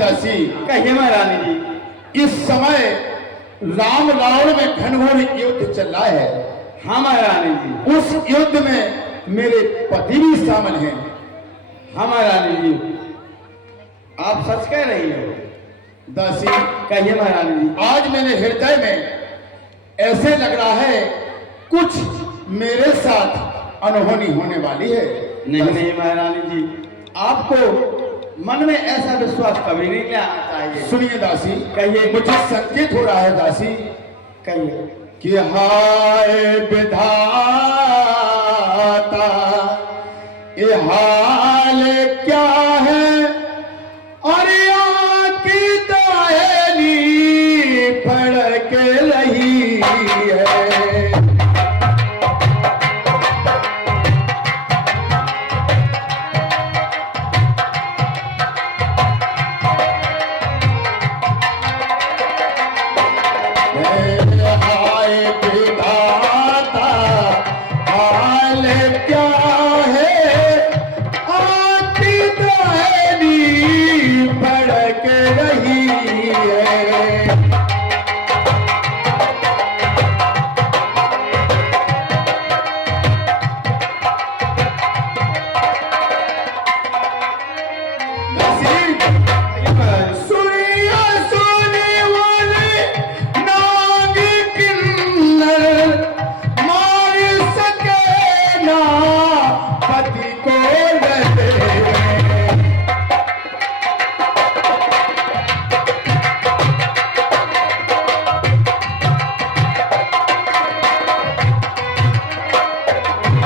दासी, कहिए महारानी जी। इस समय राम रावण में घनघोर युद्ध चल रहा है। हाँ महारानी जी। उस युद्ध में मेरे पति भी शामिल हैं। हाँ महारानी जी, आप सच कह रही हो। दासी, कहिए महारानी जी। आज मेरे हृदय में ऐसे लग रहा है कुछ मेरे साथ अनहोनी होने वाली है। नहीं नहीं महारानी जी, आपको मन में ऐसा विश्वास कभी नहीं लाना चाहिए। सुनिए दासी, कहिए। मुझे संकेत हो रहा है दासी कहिए। कि हाय विधाता, ये हाल क्या है, अरे आँखी दाहिनी फड़क रही है। हाय विधाता, हाल क्या है, आँखी दाहिनी फड़क रही है। सुनिया सुने वाले नाग किन्नर, मार सके ना पति को डरे।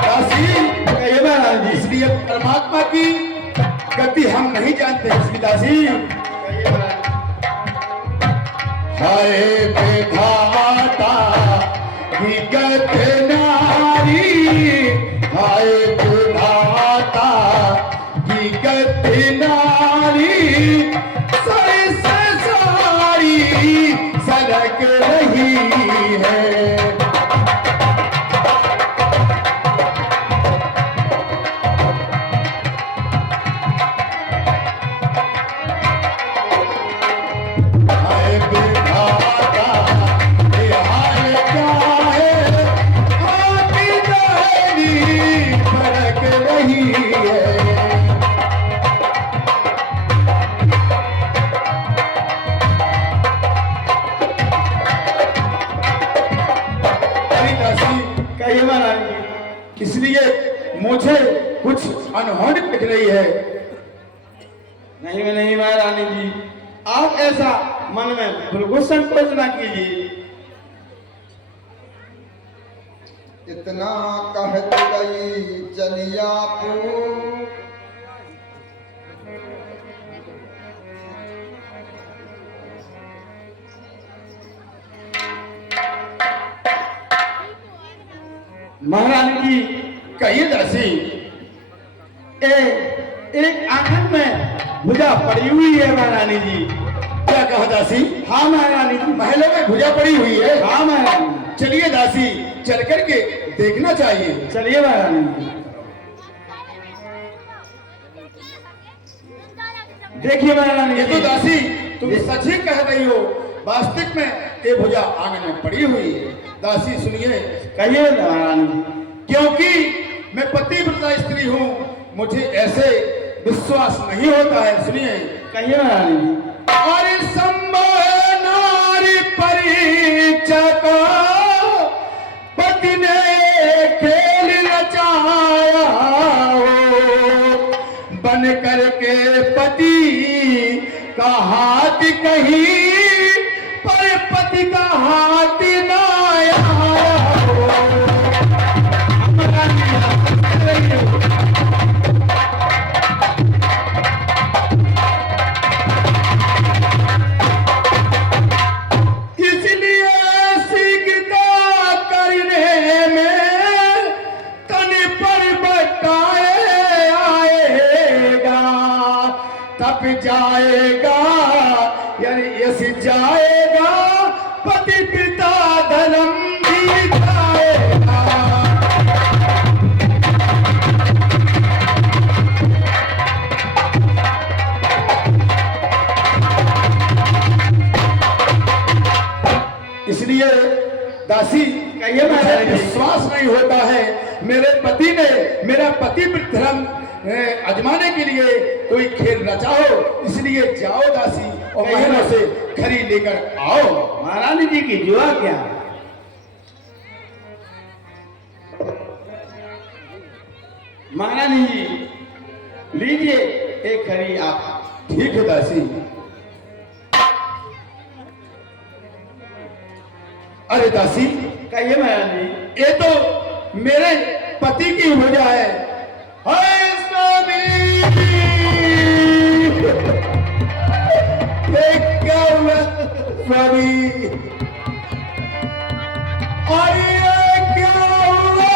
दासी, कहिए महारानी जी। इसलिए परमात्मा की गति हम नहीं जानते हैं। इसलिए दासी, कहिए महारानी। हाय विधाता विगत नारी, हाय विधाता विगत नारी, सर से सारी सड़क रही है। हाय विधाता, ये हाल क्या है, आँखी दाहिनी फड़क रही है। अरे दासी, कहिए महारानी जी। इसलिए मुझे कुछ अनहोनी दिख रही है। नहीं महारानी जी, आप ऐसा मन में बिल्कुल संकोच ना कीजिए। इतना कहत गई चलिया पू, महारानी जी, कहिए दासी। एक आंगन में भुजा पड़ी हुई है महारानी जी। क्या कहा दासी? हाँ महारानी जी। महलों में भुजा पड़ी हुई है। हाँ महारानी जी। चलिए दासी, चल करके देखना चाहिए। चलिए महारानी जी। देखिए महारानी ये जी। तो दासी तुम सच ही कह रही हो। वास्तविक में ये भुजा आंगन में पड़ी हुई है। दासी सुनिए। कहिए महारानी जी। क्योंकि मैं पतिव्रता स्त्री हूँ, मुझे ऐसे विश्वास नहीं होता है। सुनिए। कहिए महारानी जी। अरे संभव नारी परीक्षक, पति ने खेल रचाया हो, बन करके पति का हाथ कहीं पर पति का हाथ ना आया हो। इसलिए सीखता करने में तन पर बताए आएगा, तब जाएगा यानी यस जाएगा, पति पिता धर्म भी जाएगा। मेरे पति ने मेरा पति धर्म आजमाने के लिए कोई खेल रचा हो, इसलिए जाओ दासी और महलों से खरी लेकर आओ। महारानी जी की जुआ क्या? महारानी जी लीजिए एक खरी आप। ठीक है दासी। अरे दासी, कहिए महारानी जी। ये तो मेरे पति की वजह है। हाय स्वामी, ये क्या हुआ स्वामी? अरे ये क्या हुआ?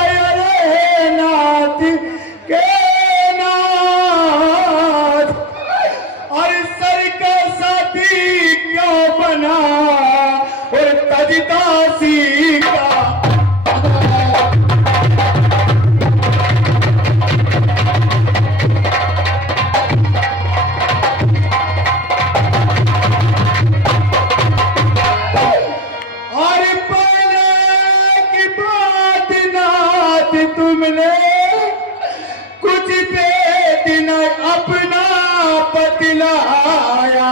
अरे नाथ के नाथ, अरे सर का साथी क्यों बना और तजदासी का? तुमने कुछ पेट न अपना बतलाया,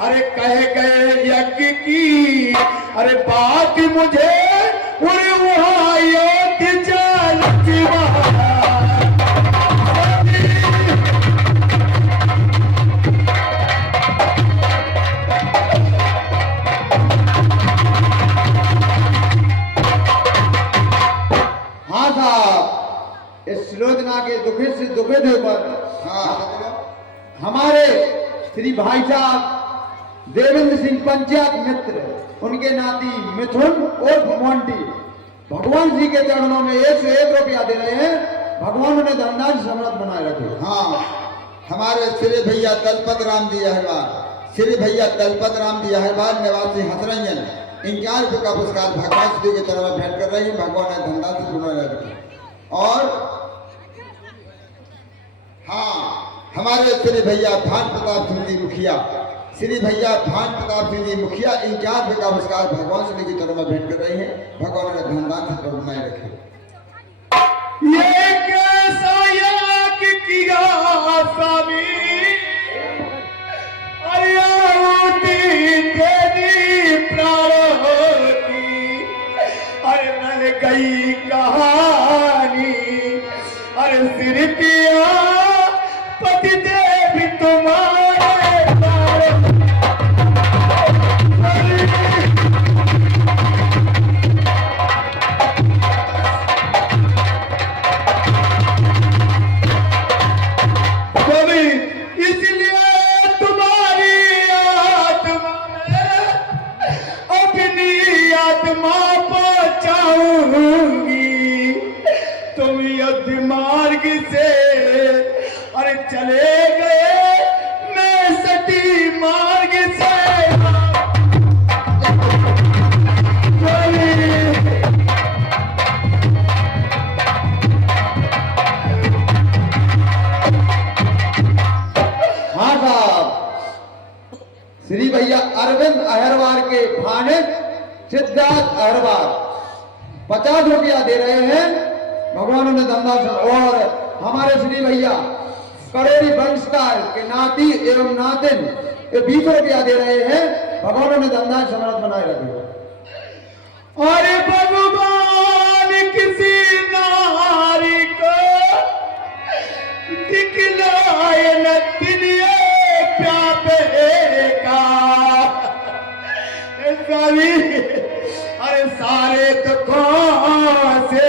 अरे कह गए यज्ञ की अरे बात मुझे वहाँ एक जाल इस योजना के दुखित से दुखित पर हमारे श्री भाई साहब देवेंद्र सिंह पंचायत मित्र, उनके नाती मिथुन और मोंटी भगवान जी के चरणों में 101 रुपया दे रहे हैं। भगवान उन्हें धनराज समृद्ध बनाए रखे। हाँ, हमारे श्री भैया दलपत राम जी अहरवाल, श्री भैया दलपत राम जी अहरवाल निवासी हसरंजन 51 रुपये का पुरस्कार भगवान श्री के चरणों में भेंट कर रही है। भगवान ने धनराज से बनाए रखे। और हाँ, हमारे श्री भैया भान प्रताप सिंह जी मुखिया, श्री भैया भान प्रताप सिंह जी मुखिया 51 रुपये का पुरस्कार भगवान श्री की तरफ में भेंट कर रहे हैं। भगवान ने धनदान से बनाए रखे। ये कैसा याग किया स्वामी, तेरी प्राणों अरे मन गई कहानी, अरे सिर पिया पति देव तुम्हारे कभी, इसलिए तुम्हारी आत्मा में अपनी आत्मा पहुंचाऊंगी। तुम युद्ध मार्ग से अरे चले गए, मैं सटी मार्ग से हाँ साहब, श्री भैया अरविंद अहरवाल के भाने सिद्धार्थ अहरवाल 50 रुपया दे रहे हैं। भगवान ने धंधा। और हमारे श्री भैया करोड़ी वंशकार के नाती एवं नातिन 20 रुपया दे रहे हैं। भगवान ने धंधा समृद्ध बनाए रखे। अरे भगवान किसी नारी को दिखलाए न तिलिए प्यापे का स्वामी, अरे सारे दुखों से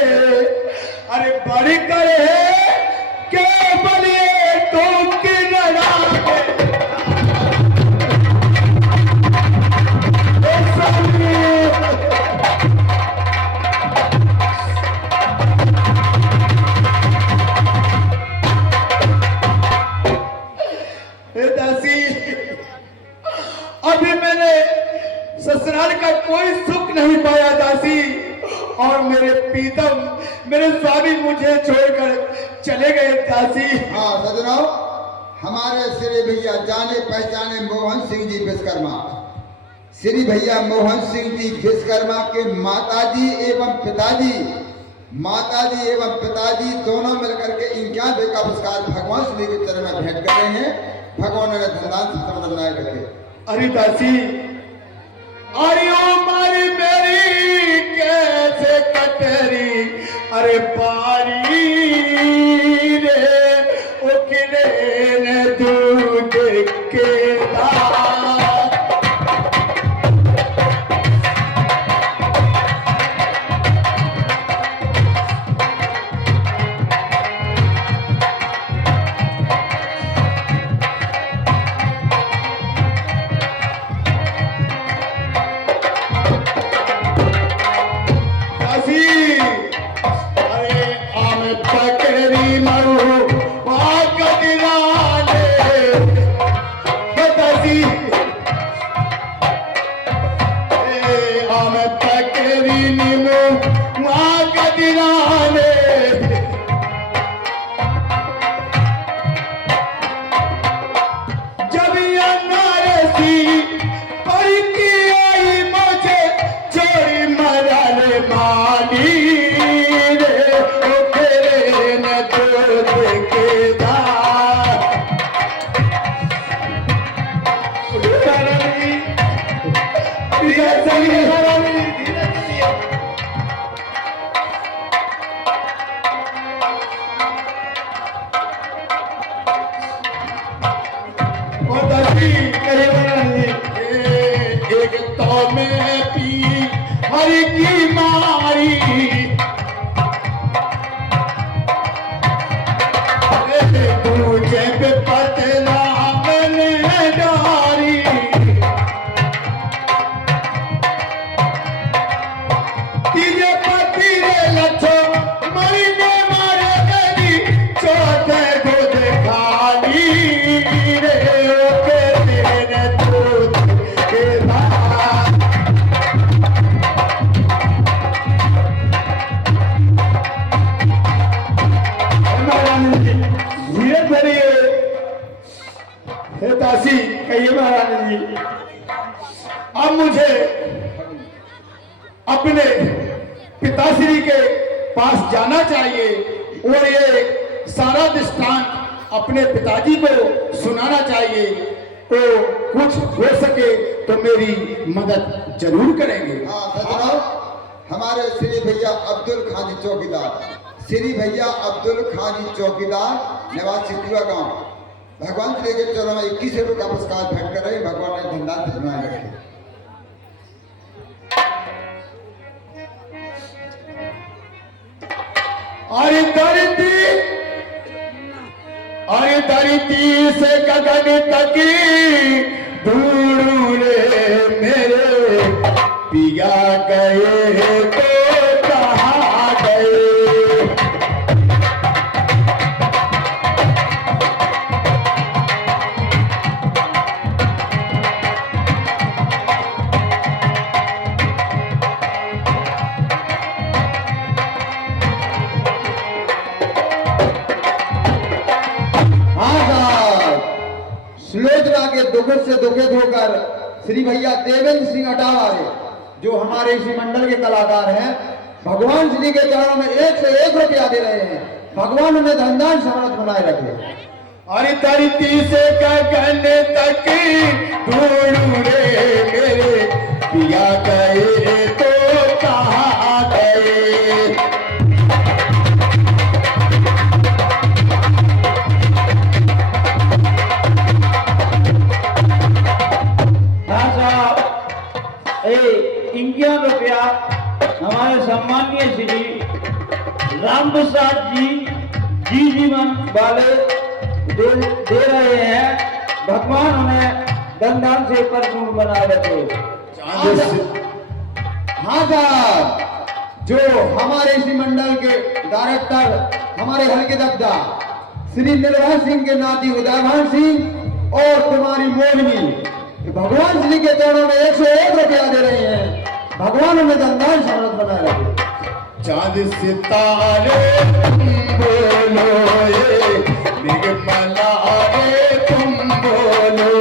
अरे बढ़ कर केवल ये तुम की लड़ाई दासी, अभी मैंने ससुराल का कोई सुख नहीं पाया दासी, और मेरे प्रीतम मेरे स्वामी मुझे छोड़कर चले गए दासी। हाँ सजनाओ, हमारे श्री भैया जाने पहचाने मोहन सिंह जी विश्वकर्मा, श्री भैया मोहन सिंह जी विश्वकर्मा के माताजी एवं पिताजी माता जी एवं पिताजी दोनों मिलकर के 51 का पुरस्कार भगवान श्री के चरण में भेंट कर रहे हैं। भगवान ने धनदान से समझ बनाए रखे। अरे दासी, अरे ओ मारी मेरी कैसे कटरी, अरे पारी रे उकरे ने दूध के दार। एक तो में पी हर की मारी, दूजे पे पतना मैंने डारी। तीजे पति रे लच्छो महीने मारे गली, चौथे को देखाली रे के दूध के दार। धीरे धीरे हे दासी, कहिए महारानी जी, अब मुझे अपने पिताश्री के पास जाना चाहिए और ये सारा दृष्टांत अपने पिताजी को सुनाना चाहिए। तो कुछ हो सके तो मेरी मदद जरूर करेंगे। हाँ सजनाओ, हमारे श्री भैया अब्दुल खान जी चौकीदार, श्री भैया अब्दुल खान जी चौकीदार, निवासी टिवा गांव, भगवान श्री के चरणों में 21 रुपये का पुरस्कार भेंट कर रहे हैं। भगवान ने धनदान से बनाए रखे। अरे धरती से गगन तक दूर रे मेरे पिया गए तो कहाँ गए। सुलोचना के दुखद से दुखित होकर श्री भैया देवेंद्र सिंह अटावारे, जो हमारे इसी मंडल के कलाकार हैं, भगवान श्री के चरणों में 1 से 1 रुपया दे रहे हैं। भगवान उन्हें धनदान समर्थ बनाए रखे। अरे धरती से गगन तक दूर रे मेरे पिया गए तो कहाँ गए। ₹51 हमारे सम्मानीय श्री राम प्रसाद जी जीवन वाले दे रहे हैं। भगवान उन्हें धनदान से परिपूर्ण बनाए रखे। हाँ साहब, जो हमारे इसी मंडल के डायरेक्टर, हमारे हल्के दबदा श्री निर्भय सिंह के नाती उदयभान सिंह और कुमारी मोहिनी, भगवान श्री के चरणों में 1 से 1 रुपया दे रहे हैं। भगवान उन्हें धनदान समर्थ बनाए रखे। चांद सितारे तुम बोलो, ये निर्मला रे तुम बोलो।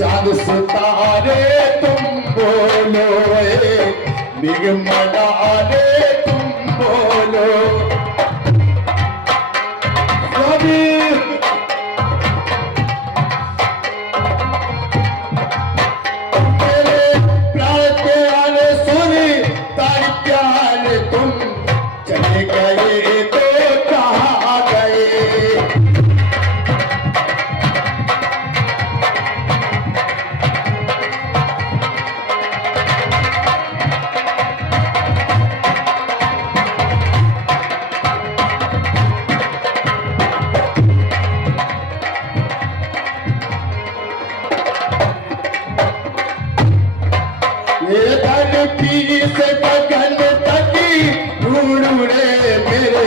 चांद सितारे तुम बोलो, मेघमलारे तुम बोलो। स्वामी मेरे प्राण प्यारे सुनी तारी प्यार तुम चले गए तो कहाँ गए। ये धरती से गगन तक ढूंढे मेरे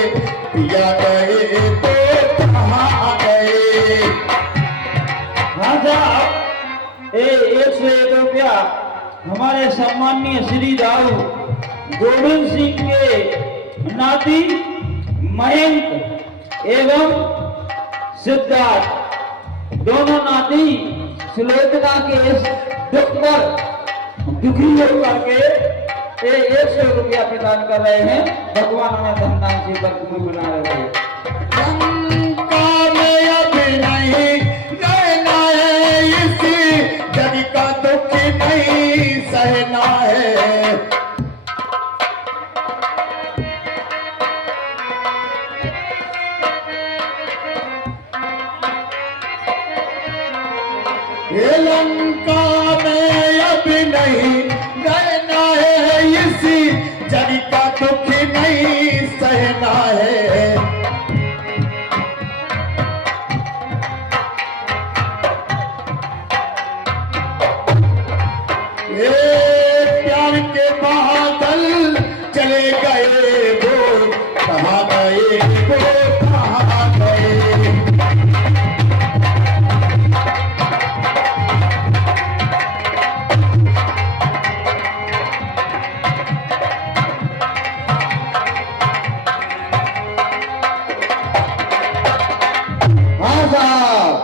पिया गए तो कहाँ गए। राजा ए 101 रुपया हमारे सम्माननीय श्री राव गोविंद सिंह के नाती मयंक एवं सिद्धार्थ दोनों नाती सुलोचना के इस दुख पर दुखी होकर के 100 रुपया प्रदान कर रहे हैं। भगवान हमें धनदान से भरपूर बना रहे हैं। लंका में अब नहीं रहना है, इसी जग का दुख नहीं सहना है। ये लंका में अब नहीं रहना है, इसी जग का दुख नहीं सहना है। ये प्यार के बादल चले गए वो कहाँ गए, वो कहाँ गए। हाँ साहब,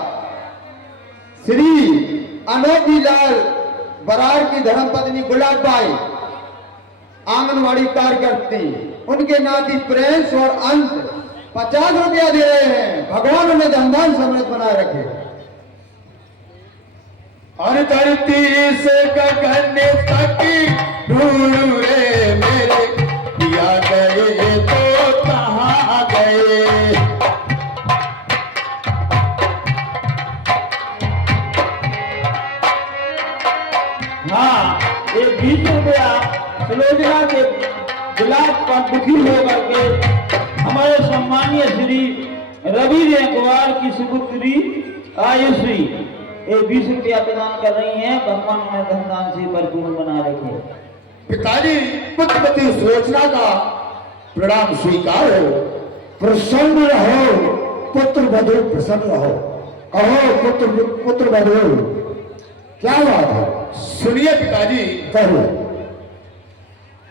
श्री अनोखी लाल बराड़ की धर्मपत्नी गुलाब बाई आंगनवाड़ी कार्यकर्ती, उनके नाती प्रिंस और अंत 50 रुपया दे रहे हैं। भगवान उन्हें धनदान समृद्ध बनाए रखे। और धरती से गगन तक ढूंढे मेरे पिया गए तो कहाँ गए। हाँ, ये 20 रुपया सुलोचना के गुलाब पर दुखी होकर के हमारे सम्मानीय श्री रवि रेखवार की सुपुत्री आयुश्री ये 20 रुपया प्रदान कर रही हैं। भगवान हमें धनदान से भरपूर बना रखे। पिताजी पुत्रवती सुलोचना का प्रणाम स्वीकार हो। प्रसन्न रहो पुत्र बधू, प्रसन्न रहो। कहो पुत्र बधू, क्या बात है? सुनिए पिताजी। कहो।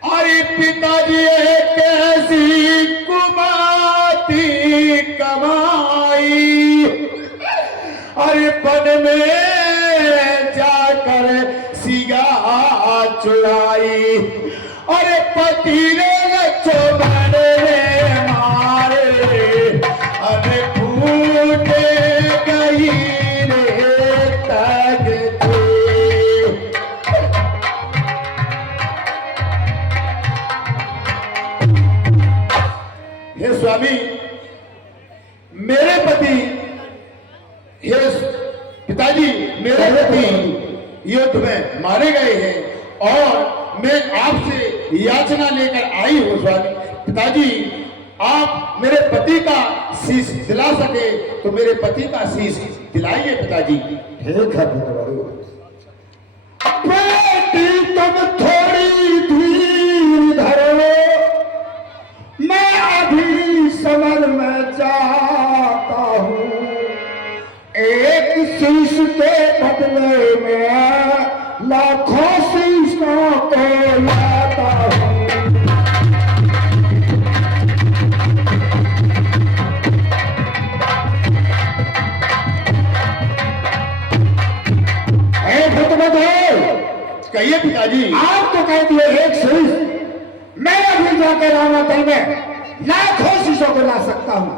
अरे पिताजी ये कैसी कुमाती कमाई, अरे वन में जाकर सिया चुराई, अरे पति ने लक्ष्मण ने मारे, अरे फूटे गई रे तक हे स्वामी, मेरे पति, हे पिताजी, मेरे पति युद्ध में मारे गए हैं और मैं आपसे याचना लेकर आई हूँ स्वामी। पिताजी आप मेरे पति का शीश दिला सके तो मेरे पति का शीश दिलाइए पिताजी। ठीक है पुत्र। बेटी तुम थोड़ी धीर धरो, मैं अभी समर में जाता हूँ, एक शीश के बदले में लाखों शीशों को लाता हूँ। कहिए पिताजी। आप तो कह दिए एक शीश, मैं अभी जाकर रामातल में लाखों शीशों को ला सकता हूँ।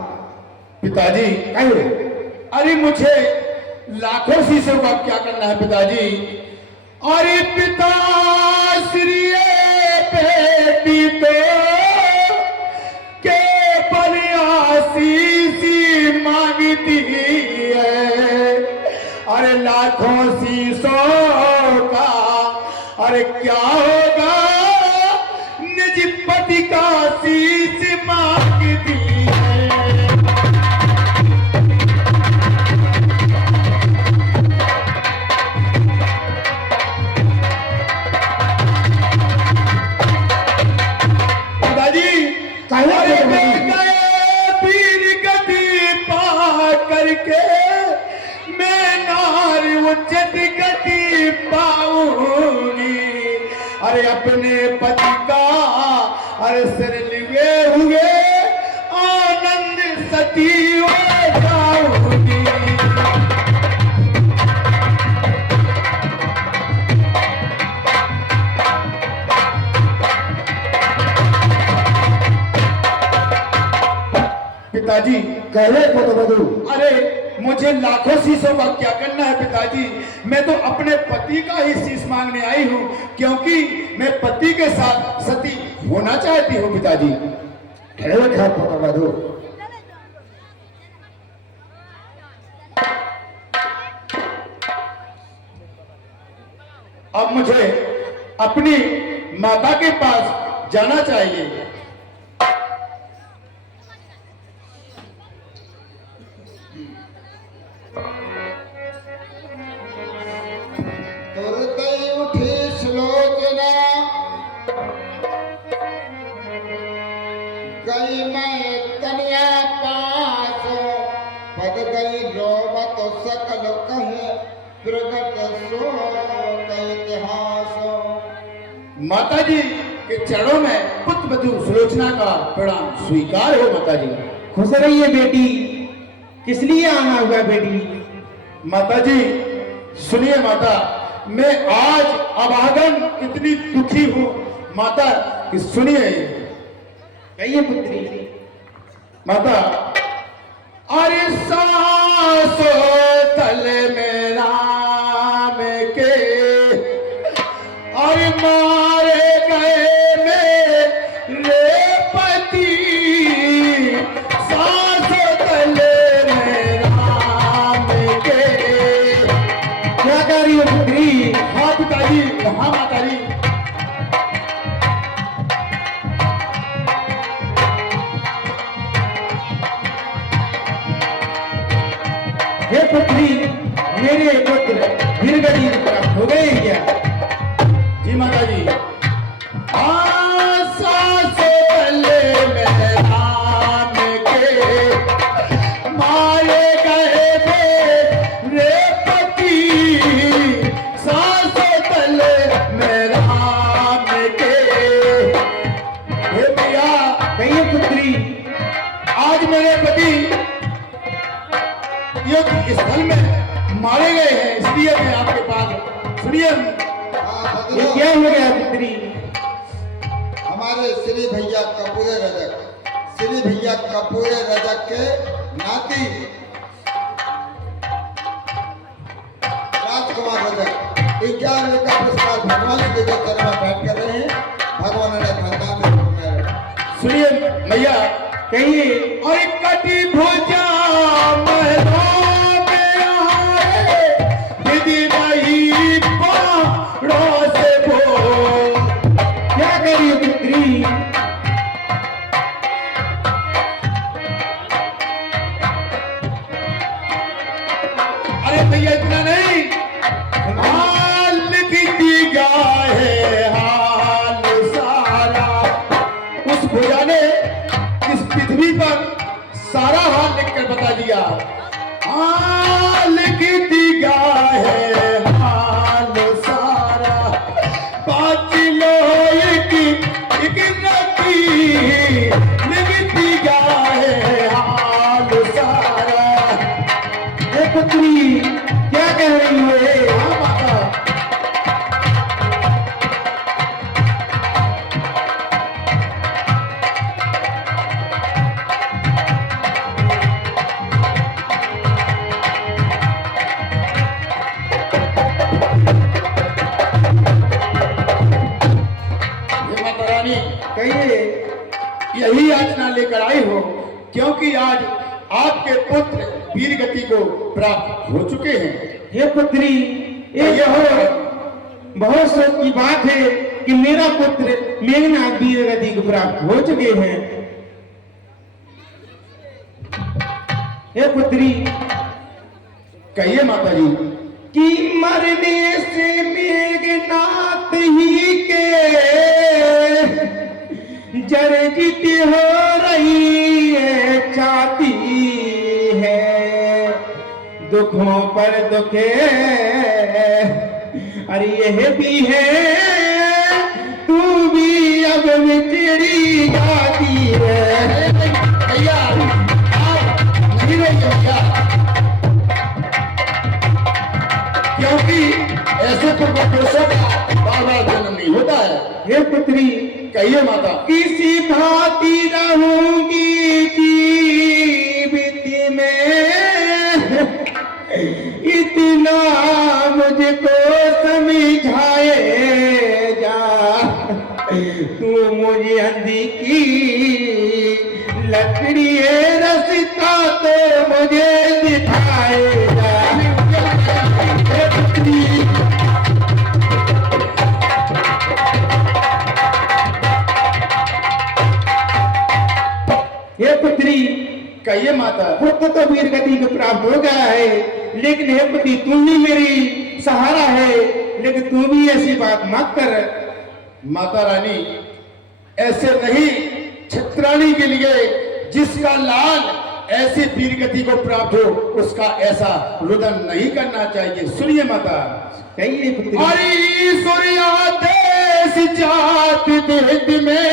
पिताजी कहिए। अरे मुझे लाखों शीशों का क्या करना है पिताजी। अरे पिता श्री बेटी तो केवल आशीष मांगती है। अरे लाखों शीशों का अरे क्या होगा, निज पति का शीश मांगती है। करके मैं नारी उच्चत गति पाऊंगी। अरे अपने पति का अरे सिर लिए हुए आनंद सती हो जाऊंगी। पिताजी कहे को तो बदलू। अरे मुझे लाखों शीशों का क्या करना है पिताजी। मैं तो अपने पति का ही शीश मांगने आई हूँ, क्योंकि मैं पति के साथ सती होना चाहती हूँ पिताजी। ठीक है को तो बदलू। अब मुझे अपनी माता के पास जाना चाहिए। तुरतई उठी सुलोचना, गई मैं कन्या पास, पद गई रोवत सकल कहे, प्रगट सो कई इतिहास। माता जी के चरणों में पुत्र वधू सुलोचना का प्रणाम स्वीकार हो। माता जी खुश रहिए बेटी। किस लिए आना हुआ बेटी? माता जी सुनिए माता, मैं आज अभागन इतनी दुखी हूँ माता कि सुनिए। कहिए पुत्री। माता अरे सासो तल में राम के अरे मारे गए मेरे पति, सासो तल में राम के। क्या कर रही हो पुत्री? हाँ पिताजी, हाँ माता जी। हे पुत्री, मेरे पुत्र वीरगति प्राप्त हो गए क्या? जी माता जी। सासो तले में राम के मारे गए मेरे पति, सासो तले में राम के। हे भैया कहिए पुत्री। आज मेरे पति युद्ध स्थल में मारे गए हैं, इसलिए मैं आपके पास। सुनिए ये क्या हो गया पुत्री? हमारे श्री भैया कपूरे रजक, श्री भैया कपूरे रजक के नाती राजकुमार रजक 11वें का पुरस्कार भगवान श्री के चरण में भेंट कर रहे हैं। भगवान ने धन्यवाद देना। सुनिए भैया। कहिए। और कटी भुजा से भो। क्या करिए पुत्री? अरे भैया इतना नहीं, हाल लिखती गाहे हाल सारा। उस भुजा ने इस पृथ्वी पर सारा हाल लिखकर बता दिया। हाल लिखती गाहे हाल सारा, पाँच लोहे की एक नदी लिखती गाहे हाल सारा। हे पुत्री, क्या कह रही हो? हाँ माता। लेकर आई हो, क्योंकि आज आपके पुत्र वीर गति को प्राप्त हो चुके हैं। हे पुत्री, ये बहुत शौक की बात है कि मेरा पुत्र मेघनाथ वीर गति को प्राप्त हो चुके हैं। हे पुत्री, कहिए माता जी। कि मरने से मेघनाथ ही के जर्जित हो रही है छाती है, दुखों पर दुखे अरे यह भी है, तू भी अब चिड़ी जाती है। भैया आप नहीं रहिए भैया, क्योंकि ऐसे पुरुषों का बार बार जन्म नहीं होता है। हे पुत्री, कहिए माता। किसी भांति रहूंगी जीवित में, इतना मुझको समझाए जा, तू मुझे अंधी की लकड़ी है, रास्ता तो मुझे दिखाए जा। हे पुत्री, हे पुत्री, कहिए माता। पुत्र तो वीर गति को प्राप्त हो गया है, लेकिन हे पुत्री तुम ही मेरी सहारा है, लेकिन तू भी ऐसी बात मत कर। माता रानी, ऐसे नहीं, छत्राणी के लिए जिसका लाल ऐसी वीर गति को प्राप्त हो, उसका ऐसा रुदन नहीं करना चाहिए। सुनिए माता। कहिए पुत्री। हरि सूर्या देश जात देश में,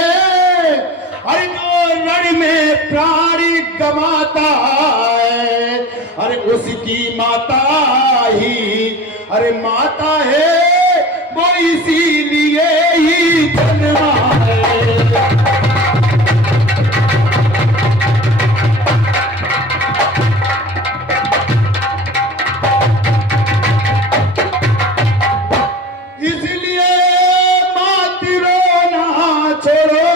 हर जो रण में प्राण गमाता है, अरे उसकी माता ही अरे माता है, वो इसीलिए ही जन्मा है। इसलिए मात रोना छोड़ो,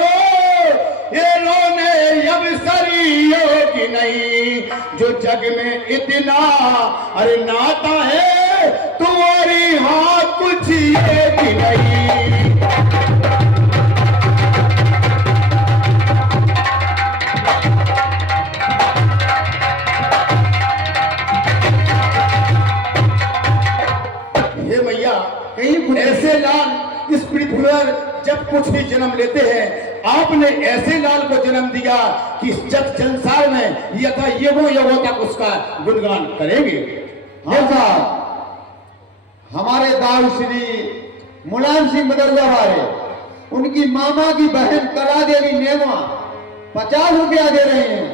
ये रोने अब सरियों की नहीं, जो जग में इतना अरे नाता है, तुम्हारी हाँ कुछ ये भी नहीं। हे मैया, ऐसे लाल इस पृथ्वी पर जब कुछ भी जन्म लेते हैं, आपने ऐसे लाल को जन्म दिया कि जब संसार में यथा युगों तक उसका गुणगान करेंगे। हाँ साहब, हमारे दाऊ श्री मुलायम सिंह बदरुआ वाले, उनकी मामा की बहन कला देवी नेमा 50 रुपया दे रहे हैं।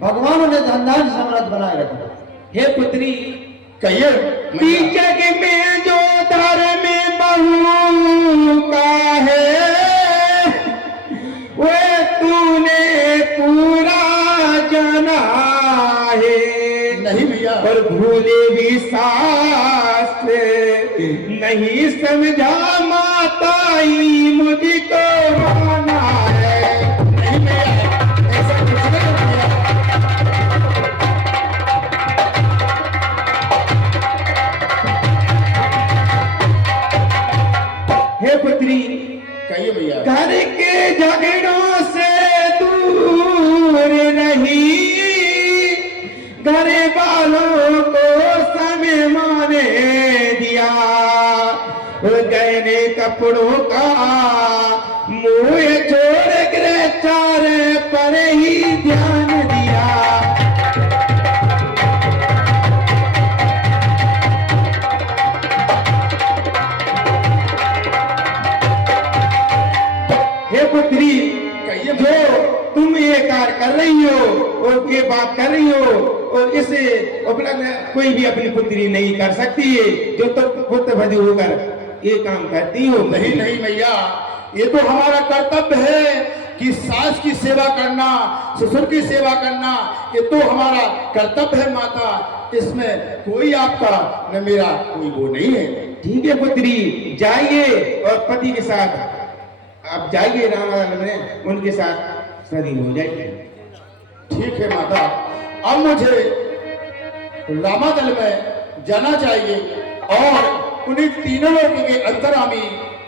भगवान उन्हें धनधान समृद्ध बनाए रखा। हे पुत्री, कहिए। जग में जो धर्म बहू का है, वो तूने पूरा जाना है। नहीं भैया। पर भूले भी सास नहीं समझा, माता ही मुझको माना है। नहीं भैया, ऐसा कुछ नहीं भैया। हे पुत्री, कहिए भैया। घर के झगड़ों से दूर रही, घर वालों को समय माने दिया, गहने कपड़ों का मुंह छोड़ कर चार पर ही ध्यान दिया। हे पुत्री, कहिए। जो तुम ये कार्य कर रही हो और ये बात कर रही हो, और इसे उपलब्ध कोई भी अपनी पुत्री नहीं कर सकती है, जो तो पुत्र भजी होकर ये काम करती हो। नहीं नहीं भैया, ये तो हमारा कर्तव्य है कि सास की सेवा करना, ससुर की सेवा करना, ये तो हमारा कर्तव्य है माता। इसमें कोई आपका न मेरा कोई वो नहीं है। ठीक है पुत्री, जाइए और पति के साथ आप जाइए रामायण में उनके साथ स्वाधीन हो जाए। ठीक है माता, अब मुझे रामादल में जाना चाहिए और उन्हीं तीनों लोगों के अंतरामी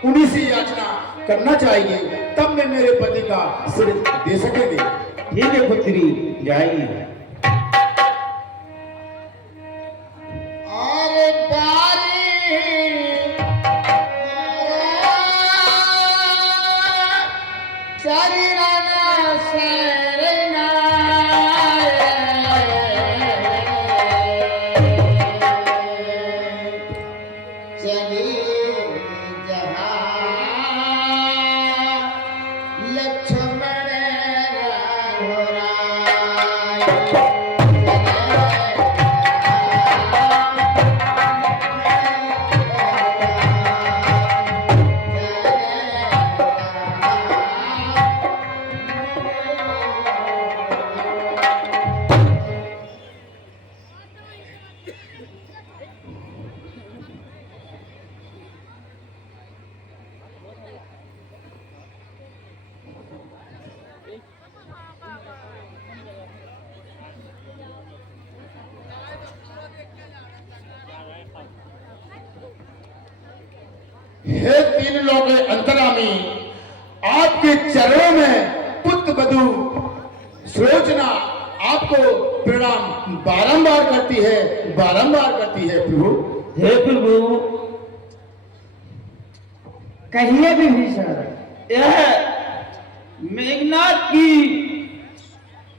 उन्हीं से याचना करना चाहिए, तब मैं मेरे पति का सिर दे सकेंगे। ठीक है पुत्री, जाइए। हे तीन लोग अंतरामी, आपके चरणों में पुत्र वधू सुलोचना आपको प्रणाम बारंबार करती है, बारंबार करती है प्रभु। हे प्रभु, कहिए विभीषण। यह मेघनाथ की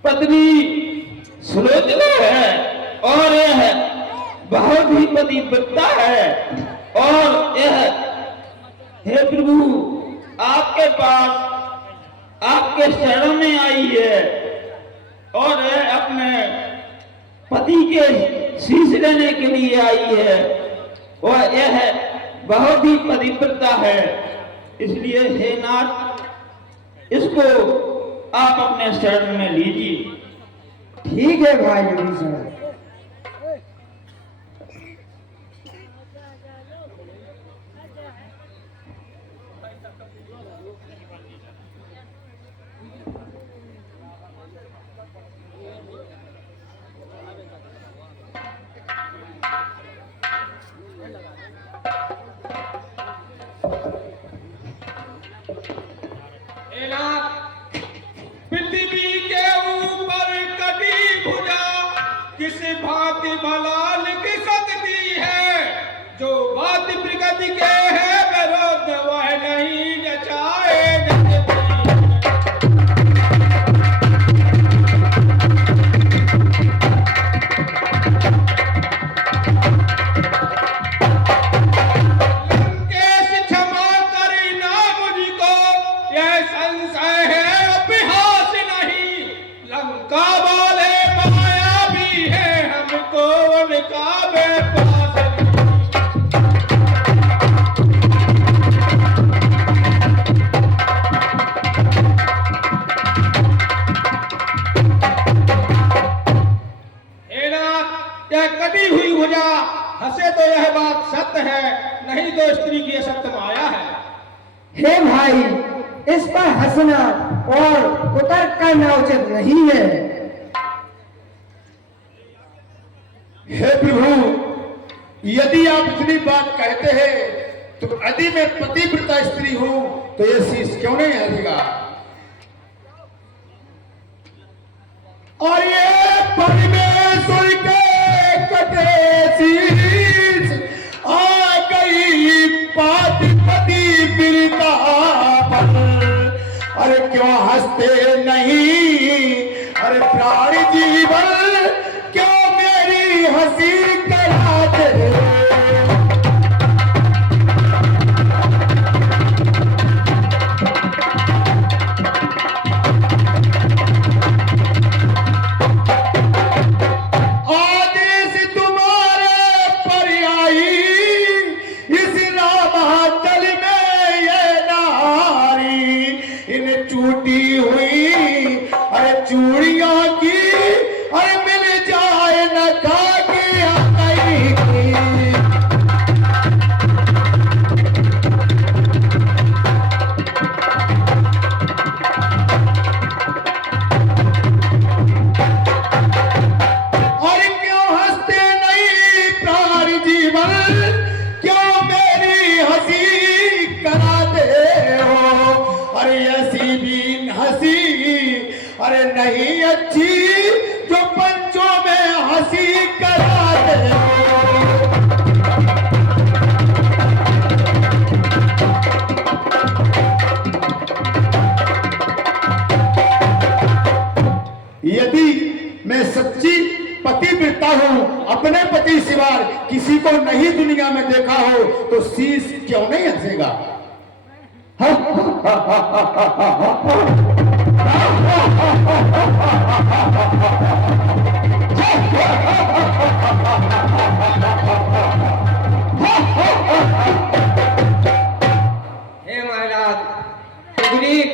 पत्नी सुलोचना है और यह बहुत ही पतिव्रता है, और यह हे प्रभु आपके पास आपके शरण में आई है और यह अपने पति के शीश लेने के लिए आई है, और यह बहुत ही पतिव्रता है। इसलिए हे नाथ, इसको आप अपने शरण में लीजिए। ठीक है भाई विभीषण। पृथ्वी के ऊपर कटी भुजा किस भांति भला लिख सकती है, जो बात प्रगति के है विरोध वह नहीं जचाए जचती। लंकेश क्षमा करी ना मुझको, यह संशय है अभ्यास नहीं। लंका वाले माया भी है, हमको उनका बेपास नहीं। हे नाथ, यह कटी हुई भुजा हंसे तो यह बात सत्य है, नहीं तो स्त्री की असत्य माया है। हे भाई, इस पर हंसना और कुतर्क करना उचित नहीं है। हे प्रभु, यदि आप इतनी बात कहते हैं तो यदि मैं पतिव्रता स्त्री हूं तो ये शीश क्यों नहीं हटेगा? और ये परमेश्वर के कटे शीश आ गई पतिव्रता पर। अरे क्यों हंसते नहीं? अरे प्राण जीवन क्यों मेरी हंसी कराते? आदेश तुम्हारे पर आई इस रामाचल में ये नारी, इन टूटी हुई अरे चूड़ियों की अरे मिल जाए न खा के आ गई। अरे नहीं अच्छी जो पंचों में हंसी कराते हो। यदि मैं सच्ची पतिव्रता हूं, अपने पति सिवाय किसी को नहीं दुनिया में देखा हो, तो शीश क्यों नहीं हंसेगा? हे महाराज सुग्रीव,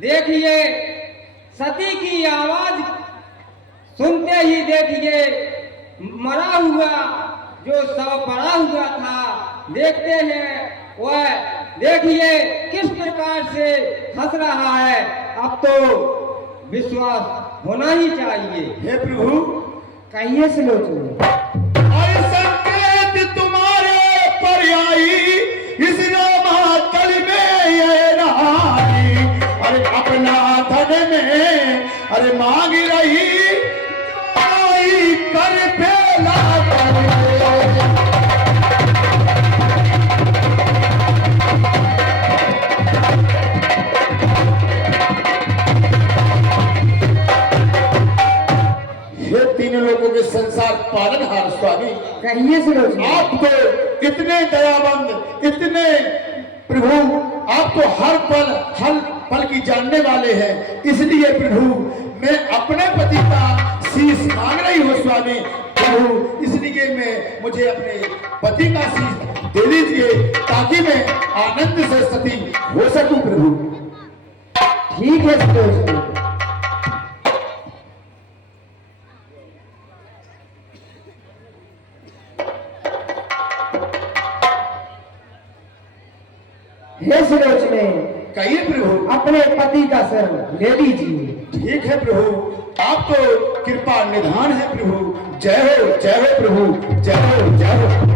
देखिए सती की आवाज सुनते ही देखिए मरा हुआ जो शव पड़ा हुआ था, देखते हैं वह देखिए किस प्रकार से हंस रहा है। अब तो विश्वास होना ही चाहिए। हे प्रभु, कहिए सुलोचना। आई संकेत तुम्हारे पर आई, इस रामाचल में ये रहाई। अरे अपना धन में अरे मांग रही, आई कर बेला हे तीन लोगों के संसार पालनहार स्वामी, कहिए सुलोचना। आप तो इतने दयाबंद, इतने प्रभु, आप तो हर पल की जानने वाले हैं। इसलिए प्रभु मैं अपने पति का शीश मांग रही हूँ स्वामी। प्रभु इसलिए मुझे अपने पति का शीश दे दीजिए, ताकि मैं आनंद से सती हो सकूं प्रभु। ठीक है सुलोचना। हे सुलोचना, कहिए प्रभु। अपने पति का शरण ले लीजिए। ठीक है प्रभु, आप तो कृपा निधान है प्रभु। जय हो प्रभु, जय हो जय हो।